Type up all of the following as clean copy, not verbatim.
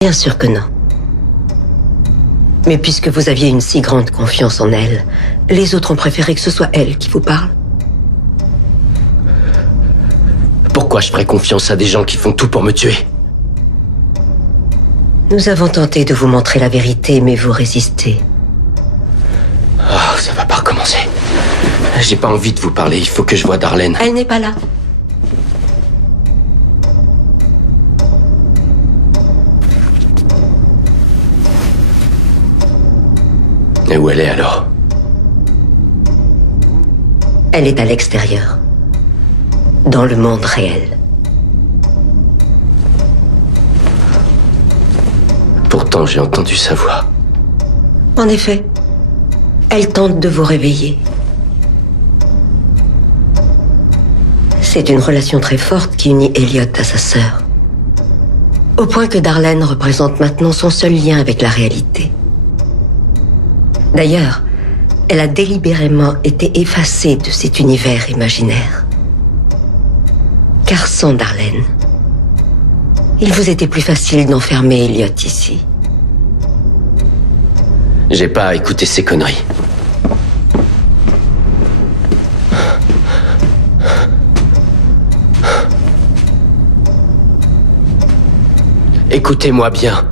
Bien sûr que non. Mais puisque vous aviez une si grande confiance en elle, les autres ont préféré que ce soit elle qui vous parle. Pourquoi je ferais confiance à des gens qui font tout pour me tuer? Nous avons tenté de vous montrer la vérité, mais vous résistez. Oh, ça va pas recommencer. J'ai pas envie de vous parler, il faut que je voie Darlene. Elle n'est pas là. Et où elle est alors? Elle est à l'extérieur. Dans le monde réel. Pourtant, j'ai entendu sa voix. En effet, elle tente de vous réveiller. C'est une relation très forte qui unit Elliot à sa sœur. Au point que Darlene représente maintenant son seul lien avec la réalité. D'ailleurs, elle a délibérément été effacée de cet univers imaginaire. Car sans Darlene, il vous était plus facile d'enfermer Elliot ici. J'ai pas à écouter ces conneries. Écoutez-moi bien.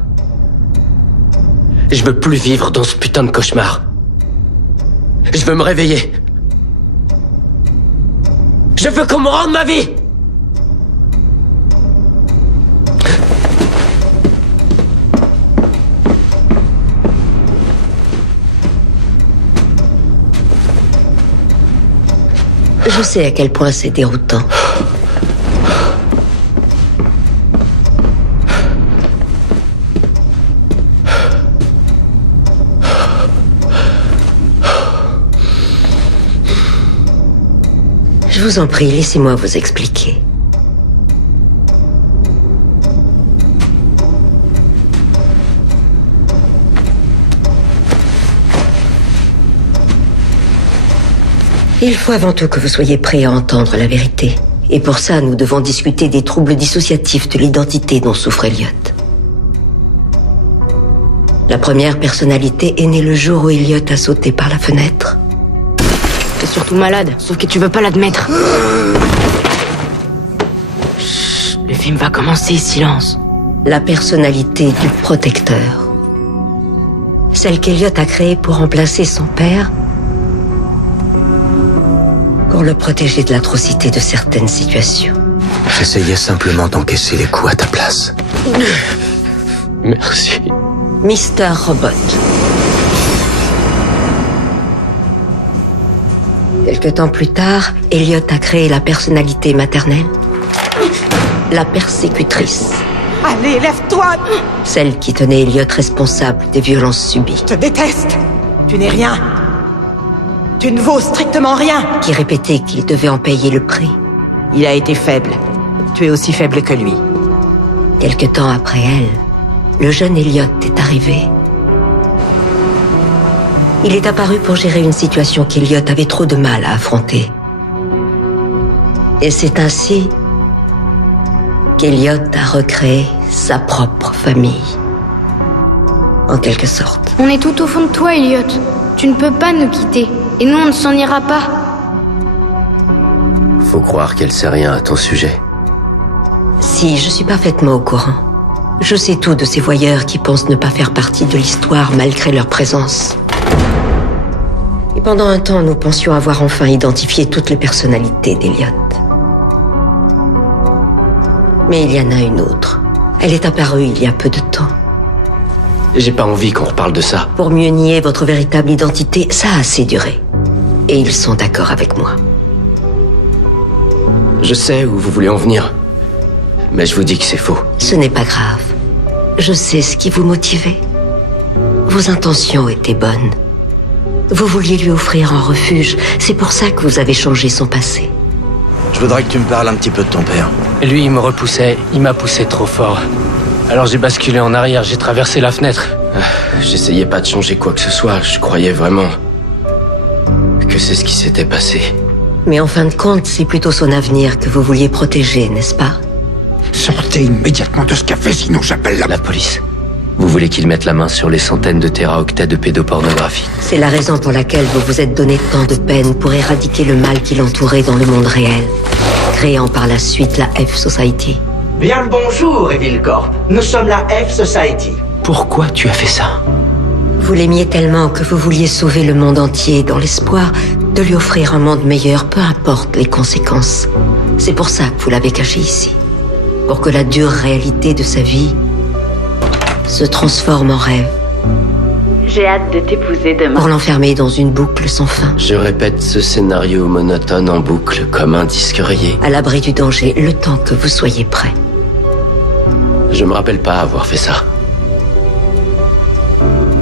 Je veux plus vivre dans ce putain de cauchemar. Je veux me réveiller. Je veux qu'on me rende ma vie. Je sais à quel point c'est déroutant. Je vous en prie, laissez-moi vous expliquer. Il faut avant tout que vous soyez prêt à entendre la vérité. Et pour ça, nous devons discuter des troubles dissociatifs de l'identité dont souffre Elliot. La première personnalité est née le jour où Elliot a sauté par la fenêtre. T'es surtout malade, sauf que tu veux pas l'admettre. Chut, le film va commencer, silence. La personnalité du protecteur. Celle qu'Elliot a créée pour remplacer son père, pour le protéger de l'atrocité de certaines situations. J'essayais simplement d'encaisser les coups à ta place. Merci. Mr. Robot. Quelque temps plus tard, Elliot a créé la personnalité maternelle. La persécutrice. Allez, lève-toi! Celle qui tenait Elliot responsable des violences subies. Je te déteste! Tu n'es rien! Tu ne vaux strictement rien! Qui répétait qu'il devait en payer le prix. Il a été faible. Tu es aussi faible que lui. Quelque temps après elle, le jeune Elliot est arrivé. Il est apparu pour gérer une situation qu'Elliot avait trop de mal à affronter. Et c'est ainsi qu'Elliot a recréé sa propre famille. En quelque sorte. On est tout au fond de toi, Elliot. Tu ne peux pas nous quitter. Et nous, on ne s'en ira pas. Faut croire qu'elle sait rien à ton sujet. Si, je suis parfaitement au courant. Je sais tout de ces voyeurs qui pensent ne pas faire partie de l'histoire malgré leur présence. Et pendant un temps, nous pensions avoir enfin identifié toutes les personnalités d'Elliot. Mais il y en a une autre. Elle est apparue il y a peu de temps. J'ai pas envie qu'on reparle de ça. Pour mieux nier votre véritable identité, ça a assez duré. Et ils sont d'accord avec moi. Je sais où vous voulez en venir. Mais je vous dis que c'est faux. Ce n'est pas grave. Je sais ce qui vous motivait. Vos intentions étaient bonnes. Vous vouliez lui offrir un refuge. C'est pour ça que vous avez changé son passé. Je voudrais que tu me parles un petit peu de ton père. Lui, il me repoussait. Il m'a poussé trop fort. Alors j'ai basculé en arrière. J'ai traversé la fenêtre. J'essayais pas de changer quoi que ce soit. Je croyais vraiment que c'est ce qui s'était passé. Mais en fin de compte, c'est plutôt son avenir que vous vouliez protéger, n'est-ce pas? Sortez immédiatement de ce café, sinon j'appelle la... La police. Vous voulez qu'il mette la main sur les centaines de téraoctets de pédopornographie. C'est la raison pour laquelle vous vous êtes donné tant de peine pour éradiquer le mal qui l'entourait dans le monde réel, créant par la suite la F-Society. Bien le bonjour, Evil Corp. Nous sommes la F-Society. Pourquoi tu as fait ça? Vous l'aimiez tellement que vous vouliez sauver le monde entier dans l'espoir de lui offrir un monde meilleur, peu importe les conséquences. C'est pour ça que vous l'avez caché ici. Pour que la dure réalité de sa vie se transforme en rêve. J'ai hâte de t'épouser demain. Pour l'enfermer dans une boucle sans fin. Je répète ce scénario monotone en boucle comme un disque rayé. À l'abri du danger, le temps que vous soyez prêt. Je me rappelle pas avoir fait ça.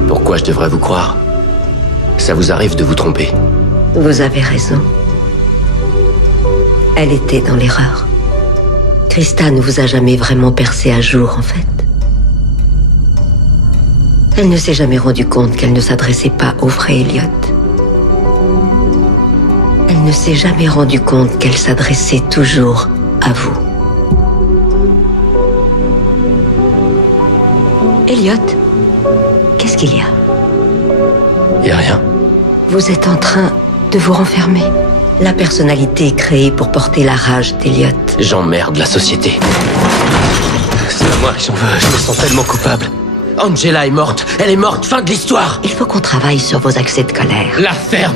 Pourquoi je devrais vous croire? Ça vous arrive de vous tromper. Vous avez raison. Elle était dans l'erreur. Krista ne vous a jamais vraiment percé à jour, en fait. Elle ne s'est jamais rendue compte qu'elle ne s'adressait pas au vrai Elliot. Elle ne s'est jamais rendue compte qu'elle s'adressait toujours à vous. Elliot, qu'est-ce qu'il y a? Y a rien. Vous êtes en train de vous renfermer. La personnalité est créée pour porter la rage d'Elliot. J'emmerde la société. C'est à moi que j'en veux, je me sens tellement coupable. Angela est morte, elle est morte, fin de l'histoire. Il faut qu'on travaille sur vos accès de colère. La ferme.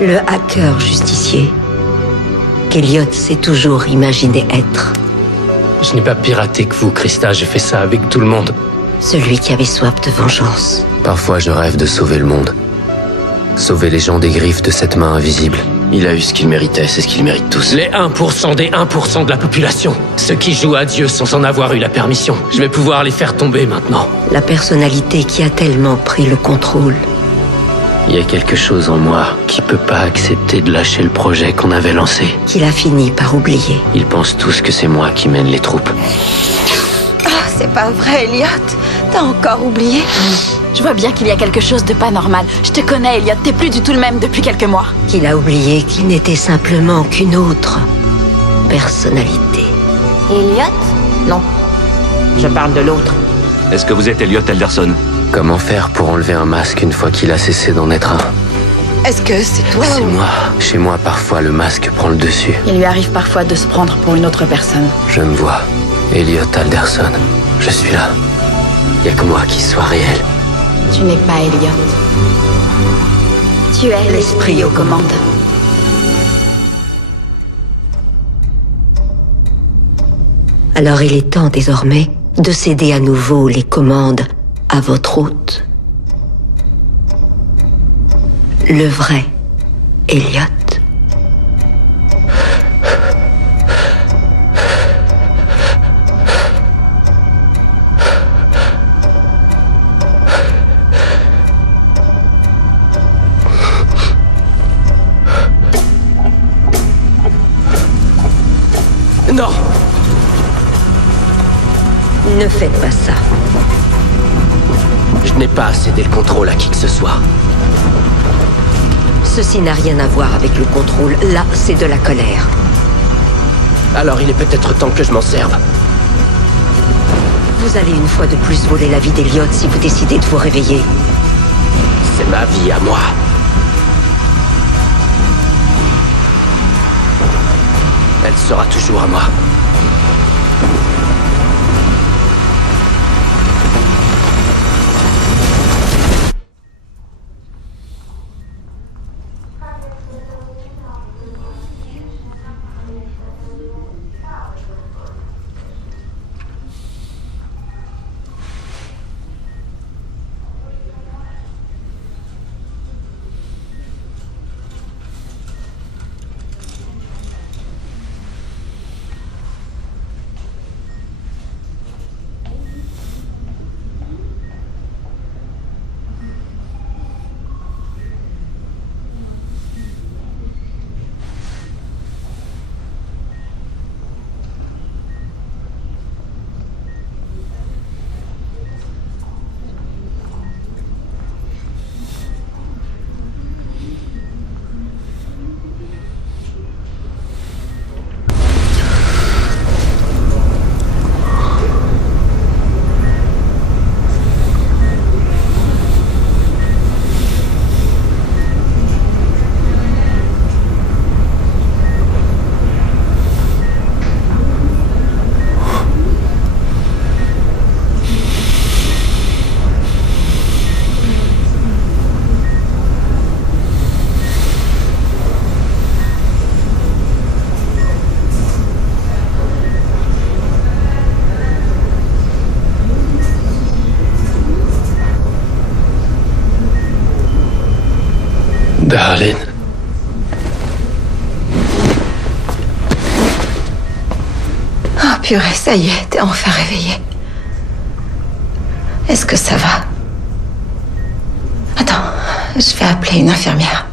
Le hacker justicier qu'Elliot s'est toujours imaginé être. Je n'ai pas piraté que vous, Krista, j'ai fait ça avec tout le monde. Celui qui avait soif de vengeance. Parfois, je rêve de sauver le monde. Sauver les gens des griffes de cette main invisible. Il a eu ce qu'il méritait, c'est ce qu'ils méritent tous. Les 1% des 1% de la population. Ceux qui jouent à Dieu sans en avoir eu la permission. Je vais pouvoir les faire tomber maintenant. La personnalité qui a tellement pris le contrôle. Il y a quelque chose en moi qui peut pas accepter de lâcher le projet qu'on avait lancé. Qu'il a fini par oublier. Ils pensent tous que c'est moi qui mène les troupes. C'est pas vrai, Elliot. T'as encore oublié? Je vois bien qu'il y a quelque chose de pas normal. Je te connais, Elliot, t'es plus du tout le même depuis quelques mois. Qu'il a oublié qu'il n'était simplement qu'une autre personnalité. Elliot? Non. Je parle de l'autre. Est-ce que vous êtes Elliot Alderson? Comment faire pour enlever un masque une fois qu'il a cessé d'en être un? Est-ce que c'est toi? C'est moi. Chez moi, parfois, le masque prend le dessus. Il lui arrive parfois de se prendre pour une autre personne. Je me vois. Elliot Alderson. Je suis là. Y a que moi qui soit réel. Tu n'es pas Elliot. Tu es l'esprit aux commandes. Alors il est temps désormais de céder à nouveau les commandes à votre hôte. Le vrai Elliot. Non! Ne faites pas ça. Je n'ai pas cédé le contrôle à qui que ce soit. Ceci n'a rien à voir avec le contrôle. Là, c'est de la colère. Alors il est peut-être temps que je m'en serve. Vous allez une fois de plus voler la vie d'Elliot si vous décidez de vous réveiller. C'est ma vie à moi. Elle sera toujours à moi. Darlene. Oh purée, ça y est, t'es enfin réveillée. Est-ce que ça va? Attends, je vais appeler une infirmière.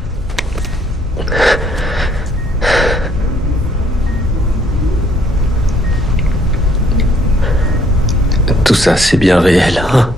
Tout ça, c'est bien réel, hein?